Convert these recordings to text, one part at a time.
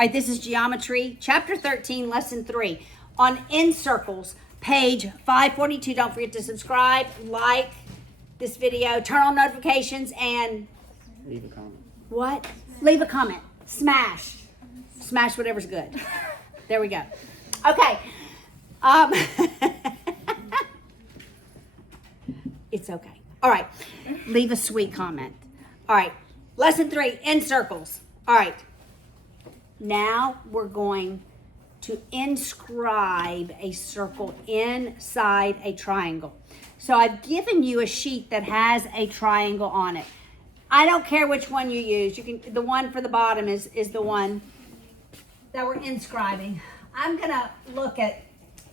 right, this is Geometry, Chapter 13, Lesson 3, on Incircles, page 542. Don't forget to subscribe, like this video, turn on notifications, and leave a comment. What? Leave a comment. Smash. Smash whatever's good. There we go. Okay. It's okay. All right. Leave a sweet comment. All right. Lesson 3, Incircles. All right. Now we're going to inscribe a circle inside a triangle. So I've given you a sheet that has a triangle on it. I don't care which one you use. You can. The one for the bottom is the one that we're inscribing. I'm gonna look at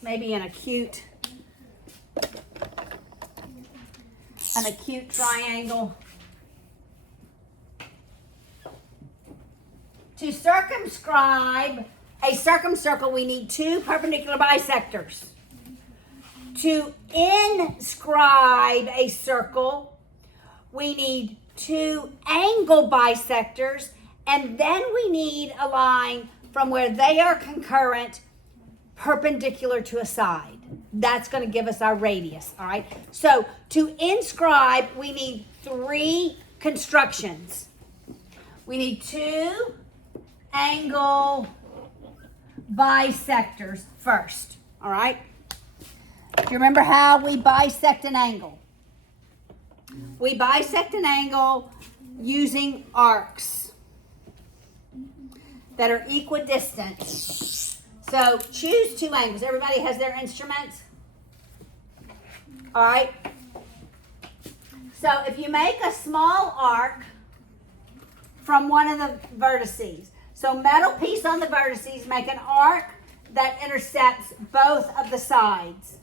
maybe an acute triangle. To circumscribe a circumcircle, we need two perpendicular bisectors. To inscribe a circle, we need two angle bisectors, and then we need a line from where they are concurrent perpendicular to a side. That's going to give us our radius, all right? So to inscribe, we need three constructions. We need two angle bisectors first, all right? Do you remember how we bisect an angle? We bisect an angle using arcs that are equidistant. So choose two angles. Everybody has their instruments? All right. So if you make a small arc from one of the vertices, so metal piece on the vertices, make an arc that intercepts both of the sides.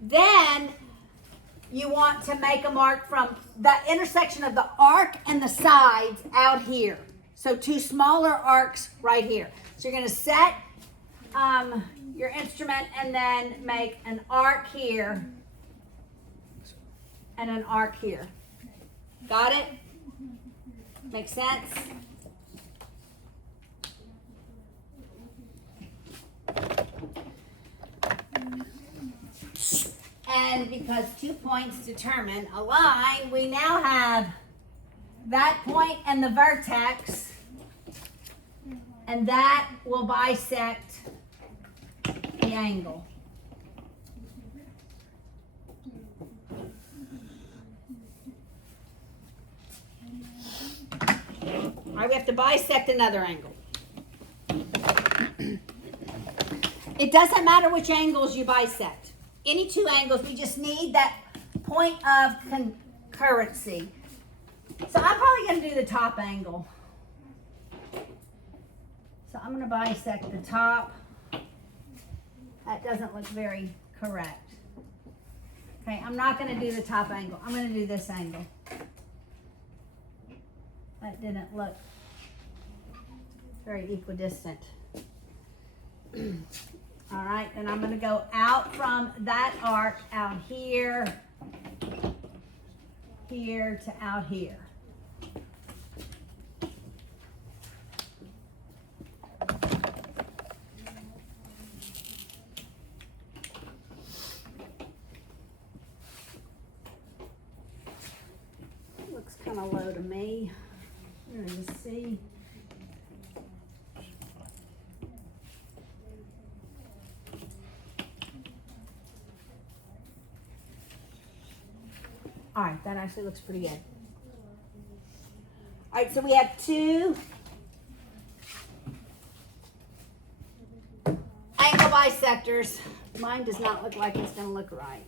Then you want to make a mark from the intersection of the arc and the sides out here. So two smaller arcs right here. So you're going to set your instrument and then make an arc here and an arc here. Got it? Makes sense? And because 2 points determine a line, we now have that point and the vertex, and that will bisect the angle. All right, we have to bisect another angle. It doesn't matter which angles you bisect. Any two angles, we just need that point of concurrency. So I'm probably going to do the top angle. So I'm going to bisect the top. That doesn't look very correct. Okay, I'm not going to do the top angle. I'm going to do this angle. That didn't look very equidistant. All right, then I'm going to go out from that arc out here, here to out here. Looks kind of low to me. Let me just see. All right, that actually looks pretty good. All right, so we have two angle bisectors. Mine does not look like it's going to look right.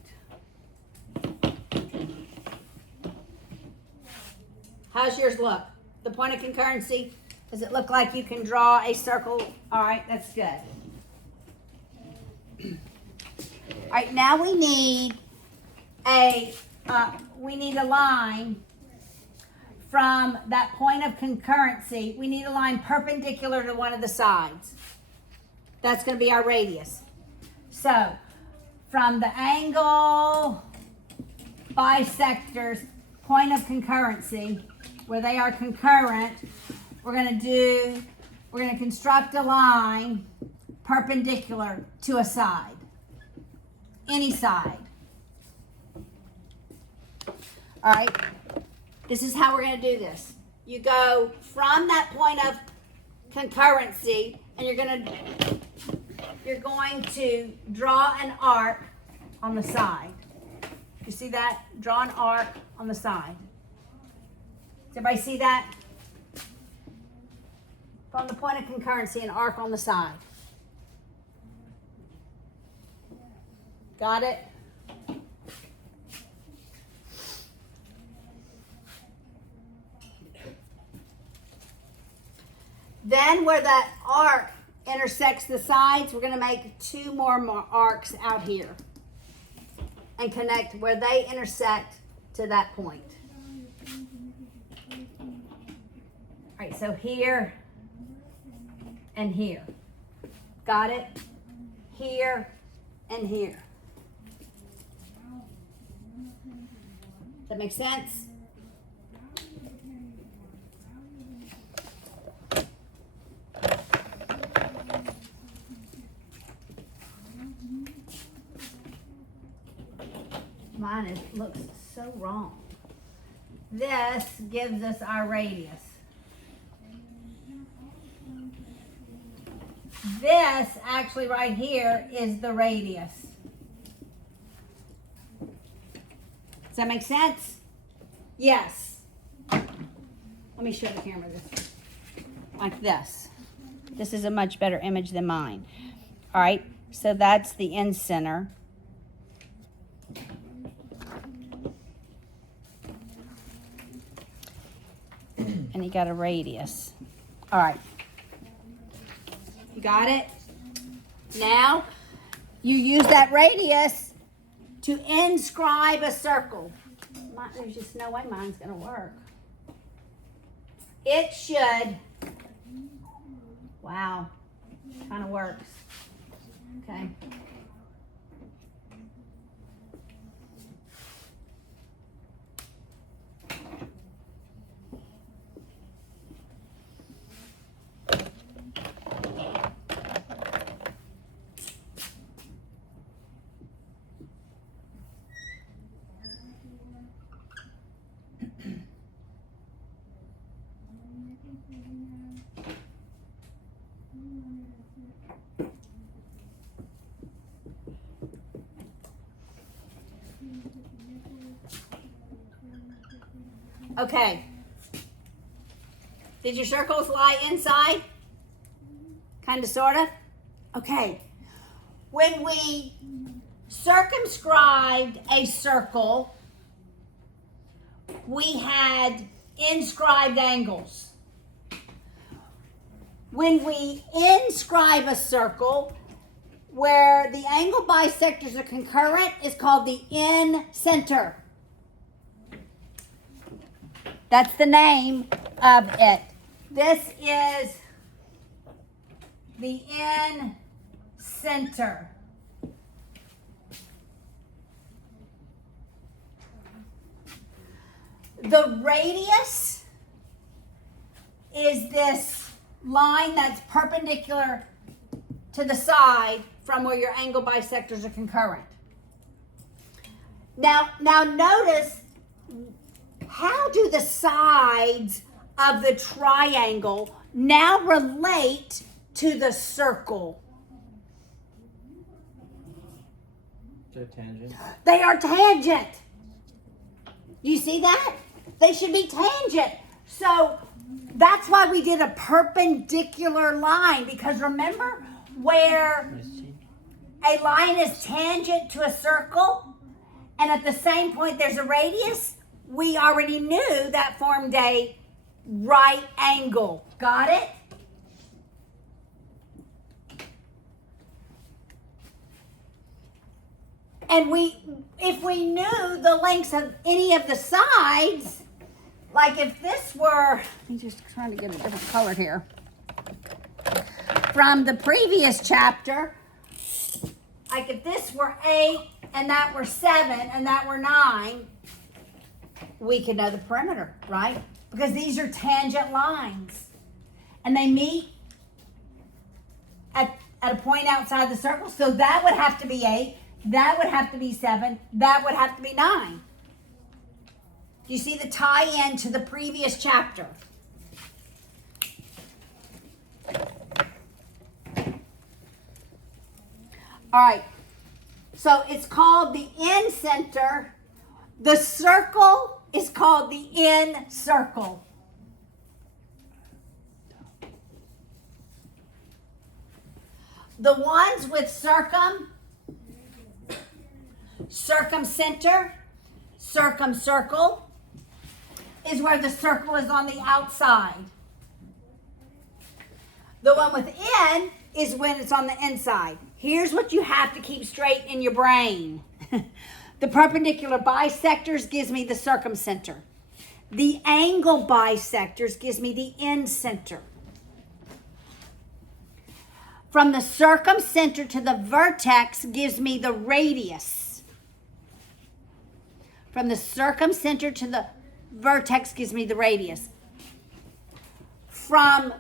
How's yours look? The point of concurrency, does it look like you can draw a circle? All right, that's good. All right, now we need a line from that point of concurrency. We need a line perpendicular to one of the sides. That's going to be our radius. So from the angle bisectors, point of concurrency, where they are concurrent, we're going to construct a line perpendicular to a side, any side. All right, this is how we're going to do this. You go from that point of concurrency, and you're going to draw an arc on the side. You see that? Draw an arc on the side. Does everybody see that? From the point of concurrency, an arc on the side. Got it? Then where that arc intersects the sides, we're going to make two more arcs out here and connect where they intersect to that point. All right, so here and here. Got it? Here and here. Does that make sense? Mine looks so wrong. This gives us our radius. This actually right here is the radius. Does that make sense? Yes. Let me show the camera this. Like this. This is a much better image than mine. All right, so that's the end center. And you got a radius. All right. You got it? Now, you use that radius to inscribe a circle. There's just no way mine's going to work. It should. Wow. Kind of works. Okay. Okay. Did your circles lie inside? Kind of, sort of? Okay. When we circumscribed a circle, we had inscribed angles. When we inscribe a circle, where the angle bisectors are concurrent, is called the incenter. That's the name of it. This is the incenter. The radius is this line that's perpendicular to the side from where your angle bisectors are concurrent. Now notice, how do the sides of the triangle now relate to the circle? They're tangent. They are tangent. You see that? They should be tangent. So that's why we did a perpendicular line, because remember where a line is tangent to a circle and at the same point there's a radius? We already knew that formed a right angle. Got it? And if we knew the lengths of any of the sides, like if this were, I'm just trying to get a different color here, from the previous chapter, like if this were 8 and that were 7 and that were 9, we can know the perimeter, right? Because these are tangent lines. And they meet at a point outside the circle. So that would have to be 8. That would have to be 7. That would have to be 9. Do you see the tie-in to the previous chapter? All right. So it's called the incenter. The circle is called the incircle. The ones with circumcenter, circumcircle is where the circle is on the outside. The one within is when it's on the inside. Here's what you have to keep straight in your brain. The perpendicular bisectors gives me the circumcenter. The angle bisectors gives me the incenter. From the circumcenter to the vertex gives me the radius. From the circumcenter to the vertex gives me the radius. From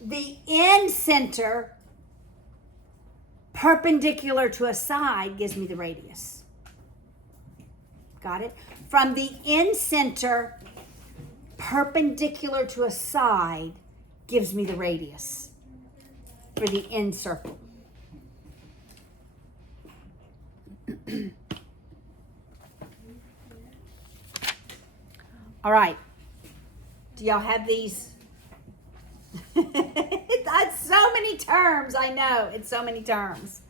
the incenter perpendicular to a side gives me the radius. Got it? From the incenter perpendicular to a side gives me the radius for the incircle. All right. Do y'all have these? That's so many terms. I know. It's so many terms.